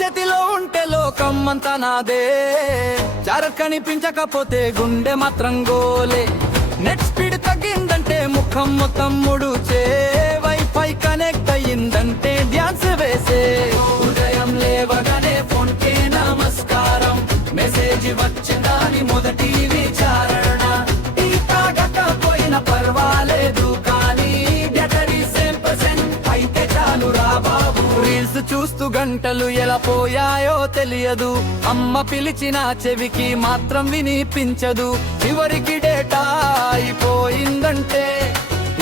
చేతిలో ఉంటే లోకం అంతా నాదే, చారట్ కనిపించకపోతే గుండె మాత్రం గోలే. నెట్ స్పీడ్ తగ్గిందంటే ముఖం మొత్తం ముడుచే, వైఫై కనెక్ట్ అయ్యిందంటే డ్యాన్స్ వేసే. ఉదయం లేవగానే ఫోన్ కే నమస్కారం, మెసేజ్ వచ్చిందని మొదటి విచారణ. టీ తాగకపోయినా పర్వాలేదు కానీ బ్యాటరీ 100% అయితే చాలు రా బాబు. రీల్స్ చూస్తూ గంటలు ఎలా పోయాయో తెలియదు, అమ్మ పిలిచిన చెవికి మాత్రం వినిపించదు. చివరికి డేటా అయిపోయిందంటే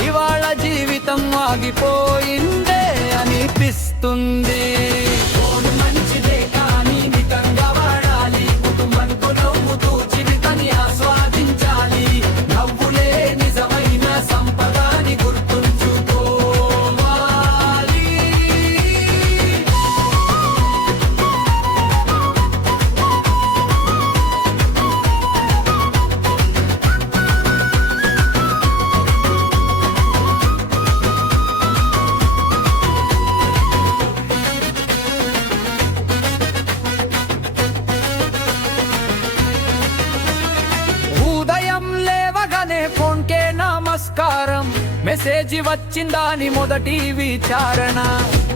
ఇవాళ జీవితం ఆగిపోయిందే అనిపిస్తుంది. ఫోన్ మంచిదే కానీ మితంగా వాడాలి, కుటుంబంతో నవ్వుతూ జీవితాన్ని ఆస్వాదించాలి. నవ్వులే నిజమైన సంపదని గుర్తుంచుకోవాలి. ఉదయం లేవగానే ఫోన్ కే నమస్కారం, మెసేజ్ వచ్చిందని మొదటి విచారణ.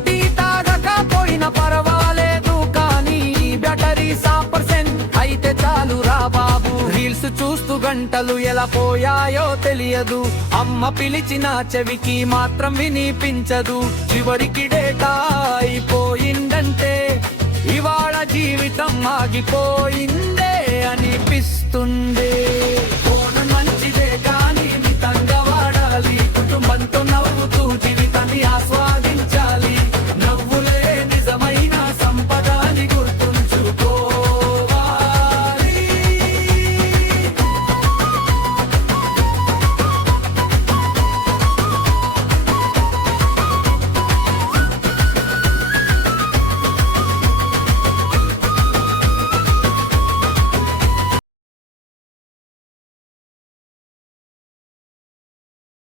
టీ తాగకపోయినా పర్వాలేదు కానీ బ్యాటరీ 100% అయితే చాలు రా బాబు. రీల్స్ చూస్తూ గంటలు ఎలా పోయాయో తెలియదు, అమ్మ పిలిచిన చెవికి మాత్రం వినిపించదు. చివరికి డేటా అయిపోయిందంటే ఇవాళ జీవితం ఆగిపోయిందే అనిపిస్తుంది.